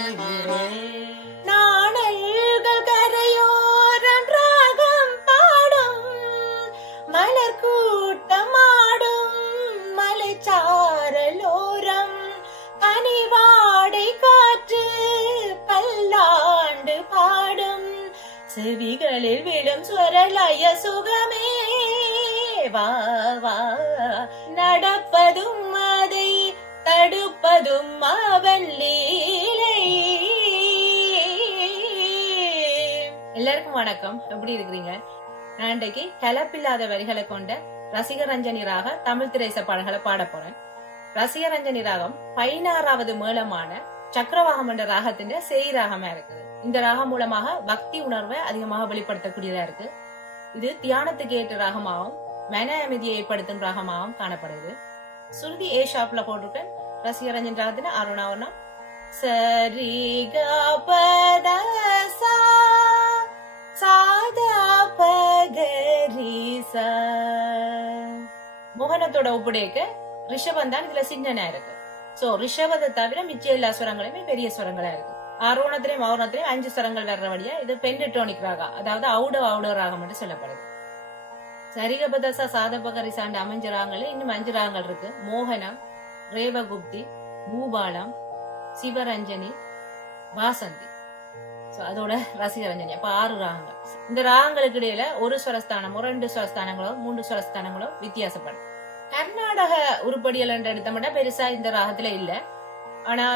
பாடுகிறேன். நாணல்கள் கரையோரம் ராகம் பாடும், மலர் கூட்டமாடும் மலைச்சாரலோரம், பனிவாடை காற்று பல்லாண்டு பாடும், செவிகளில் விடும் ஸ்வரலய சுகமே. வா வா, நடப்பதும் அதை தடுப்பதும் அவன் லீலை. எல்லாருக்கும் வணக்கம். எப்படி இருக்கிறீங்க? நான் இன்றைக்கு கலப்பில்லாத வரிகளை கொண்ட ரசிகரஞ்சனி ராக தமிழ் திரைச பாடல்களை பாட போறேன். ரசிகரஞ்சனி ராகம் 16வது மேளமான சக்கரவாகம் என்ற ராகத்தின் செய் ராகமா இருக்குது. இந்த ராகம் மூலமாக பக்தி உணர்வை அதிகமாக வெளிப்படுத்தக்கூடியதா இருக்கு. இது தியானத்துக்கு ஏற்ற ராகமாகவும் மன அமைதியை ஏற்படுத்தும் ராகமாகவும் காணப்படுது. சுருதி ஏ ஷாப்ல போட்டிருக்கேன். ரசிகரஞ்சன் ராகத்தின் அருணாவரணம் சரி க பத சா சாதா பகரி சா. மோகனத்தோட ஒப்புடைக்க ரிஷபம் தான் இதுல சின்னனா இருக்கு. சோ ரிஷபத்தை தவிர மிச்ச எல்லா சுரங்களுமே பெரிய சுரங்களா இருக்கு. ஆரோணத்திலையும் அவரோணத்திலையும் 5 சுரங்கள் வர்றபடியா இது பென்டடோனிக் ராகா, அதாவது அவுட ராகம் என்று சொல்லப்படுது. சரிகபதசா சாதபகரிசாண்டு அமைஞ்ச ராகங்கள்ல இன்னும் 5 ராகங்கள் இருக்கு. மோகனம், ரேவகுப்தி, பூபாலம், சிவரஞ்சனி, வாசந்தி. அதோட ரசிகரஞ்சனி. அப்ப 6 ராகங்கள். இந்த ராகங்களுக்கு இடையில ஒரு ஸ்வரஸ்தானமோ 2 ஸ்வரஸ்தானங்களோ 3 ஸ்வரஸ்தானங்களோ வித்தியாசப்படும். கர்நாடக உருப்படியல் என்று எடுத்தோம்னா பெருசா இந்த ராகத்துல இல்ல. ஆனா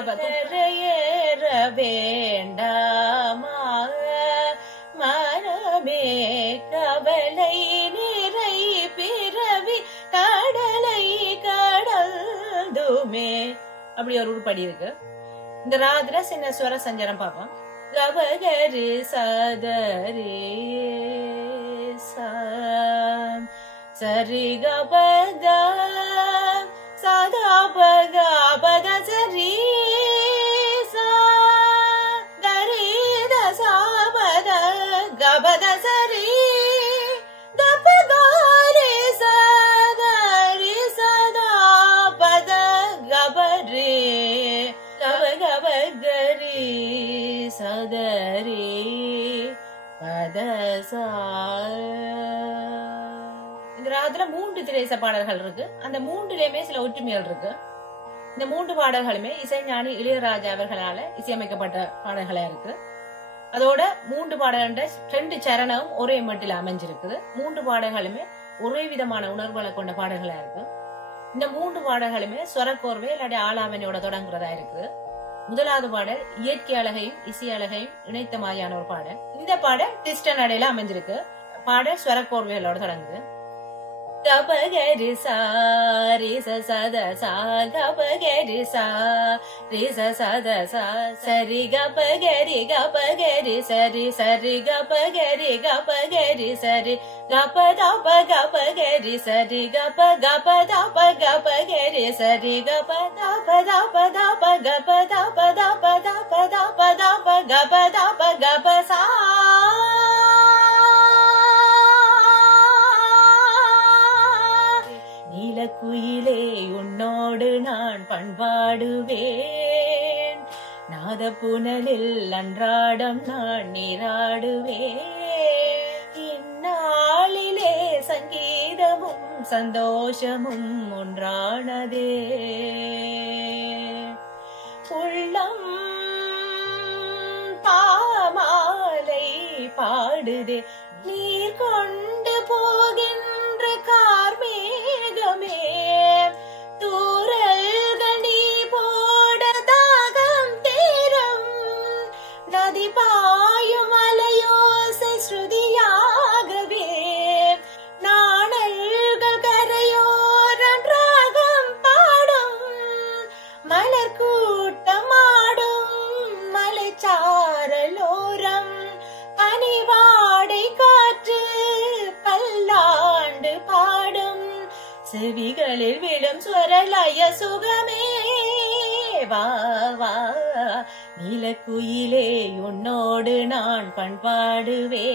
ஏற வேண்டாமா மனமே கவலை நிறை பிறவி கடலை கடல்துமே அப்படி ஒரு உருப்படி இருக்கு. இந்த ராகத்துல சின்ன ஸ்வர சஞ்சரம் பார்ப்போம். கபகரி சதரி சரி கபத சதா பக பத சரி சரி தசா பத கபத சரி கபகாரி சதரி சதா பத கபரி கப கபகரி சதரி பதசா. இந்த ராகத்துல 3 திரைச பாடல்கள் இருக்கு. அந்த 3லயுமே சில ஒற்றுமைகள் இருக்கு. இந்த 3 பாடல்களுமே இசைஞானி இளையராஜா அவர்களால இசையமைக்கப்பட்ட பாடல்களா இருக்கு. அதோட 3 பாடல்கள் 2 சரணமும் ஒரே மட்டில் அமைஞ்சிருக்குது. 3 பாடல்களுமே ஒரே விதமான உணர்வுகளை கொண்ட பாடல்களா இருக்கு. இந்த 3 பாடல்களுமே ஸ்வரக்கோர்வை இல்லாட்டி ஆலாவணியோட தொடங்குறதா இருக்குது. முதலாவது பாடல் இயற்கை அழகையும் இசை அழகையும் இணைத்த மாதிரியான ஒரு பாடல். இந்த பாடல் டிஸ்டன் அடையில அமைஞ்சிருக்கு. பாடல் ஸ்வரக்கோர்வைகளோட தொடங்குது. கபகரி சா ரே சத சா கபகரி சா ரே சத சா சரி கபகரி சரி சரி கபகரி சரி கப தப கபகரி சரி கப கப தப கபகரி சரி கப தப தப தப கப தப தப தப தப தப கப தப கப சா. குயிலே உன்னோடு நான் பண்பாடுவேன், நாத புனலில் அன்றாடம் நான் நீராடுவேன். இந்நாளிலே சங்கீதமும் சந்தோஷமும் ஒன்றானதே, உள்ளம் பாமாலை பாடுதே. நீர் கொண்டு போகின்ற கார்மேகமே, தூரல்கள் நீ போட தாகம் தேரும், நதி பாயும் அலையோசை ஸ்ருதியாகவே, நாணல்கள் கரையோரம் ராகம் பாடும், மலர் கூட்டமாடும் மலைச்சாரலோரம், பனிவாடை காற்று பல்லாண்டு பாடும், செவிகளில் விடும் ஸ்வரலய சுகமே. வா வா நீலக்குயிலே உன்னோடு நான் பண்பாடுவேன்,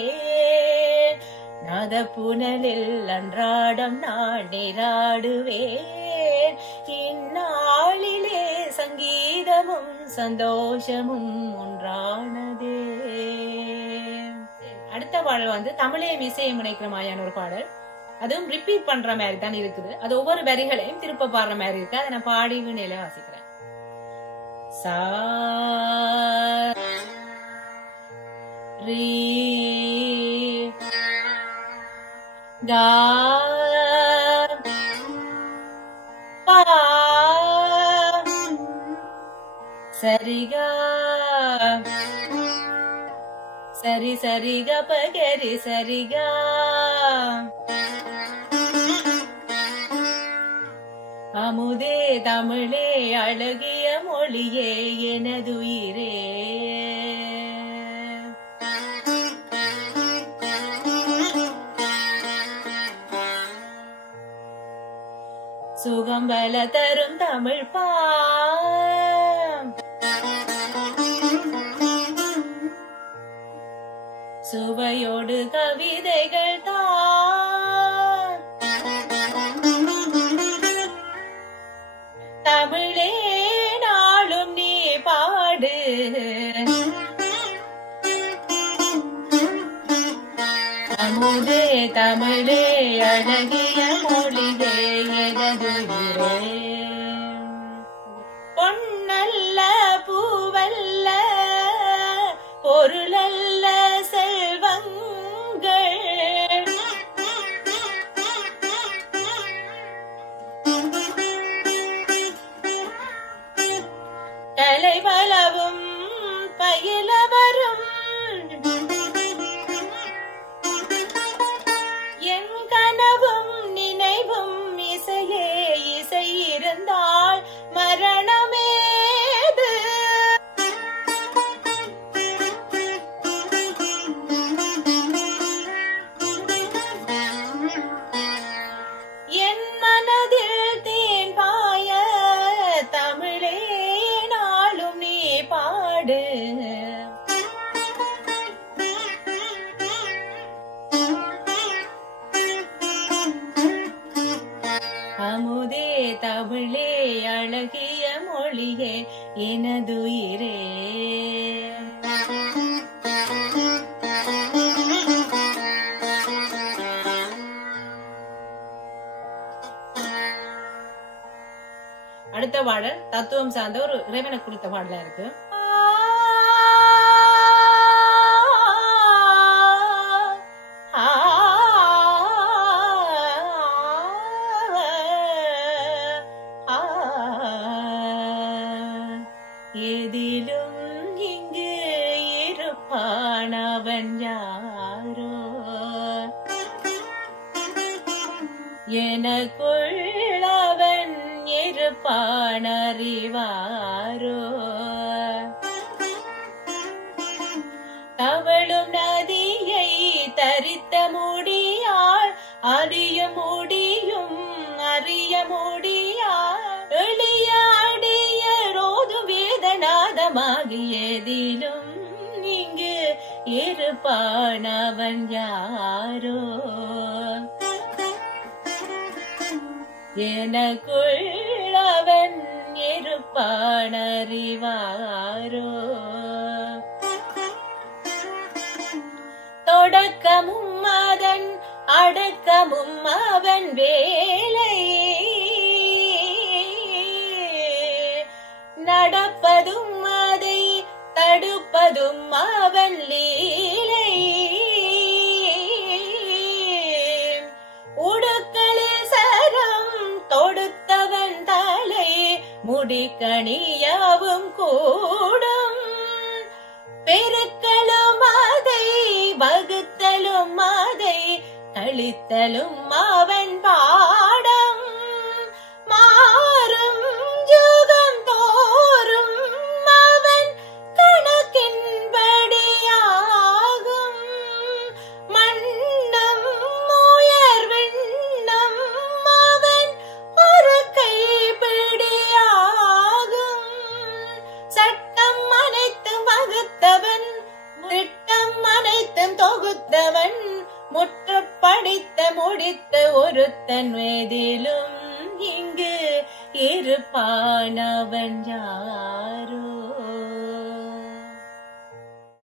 நாத புனலில் அன்றாடம் நான் நீராடுவேன். இந்நாளிலே சங்கீத சங்கடமும் சந்தோஷமும் ஒன்றானதே. அடுத்த பாடல் வந்து தமிழையும் இசையும் இணைக்கிற மாதிரியான ஒரு பாடல். அதுவும் ரிப்பீட் பண்ற மாதிரி தான் இருக்குது. அது ஒவ்வொரு வரிகளையும் திருப்ப பாடுற மாதிரி இருக்கு. அதை நான் பாடி வீணையில வாசிக்கிறேன். சா ரீ கா பா சரிகா சரி சரிக பகரி சரிகா அமுதே தமிழே அழகிய மொழியே எனதுயிரே. சுகம் பல தரும் தமிழ் பா சுவையோடு கவிதைகள் தான் தமிழே நாளும் நீ பாடு அமுதே தமிழே அழகிய மொழியே எனதுயிரே. பொன்னல்ல பூவல்ல பொருளல்ல செல்வங்கள் கலைவளவும் பயிலவரும் என் கனவும் நினைவும் இசையே. இசை இருந்தால் மரணமேது. என் மனதில் தேன் பாய தமிழே நாளும் நீ பாடு. அமுதே தமிழே அழகிய மொழியே எனதுயிரே. அடுத்த பாடல் தத்துவம் சார்ந்த ஒரு இறைவனை குறித்த பாடலா இருக்கு. எதிலும் இங்கு இருப்பானவன் யாரோ எனக்குள்ளவன் இருப்பானறிவாரோ. தவளும் நதியை தரித்த முடியாள் அறிய முடியும் அறிய முடியாள். எளிய அடியரோது வேதநாதமாகியதிலும் இங்கு இருப்பானவன் யாரோ எனக்குள்ளவன் இருப்பானறிவாரோ. தொடக்கமும் அதன் அடக்கமும் அவன் வேலை. நடப்பதும் அதை தடுப்பதும் அவன் லீலை. உடுக்களில் சரம் தொடுத்தவன் தலை முடிக்கணியவும் கூடும். பெருக்களும் அதை வகுத்தலும் அதை கழித்தலும் அவன் பாடம். மாறும் யுகம் தோறும் அவன் கணக்கின்படியாகும். மன்னம் உயர்விண்ணம் அவன் ஒரு கைப்பிடியாகும். சட்டம் அனைத்தும் வகுத்தவன் திட்டம் அனைத்தும் தொகுத்தவன் முற்று படித்த முடித்த ஒருத்தன் வேதிலும் இங்கு இருப்பானவன் யாரோ.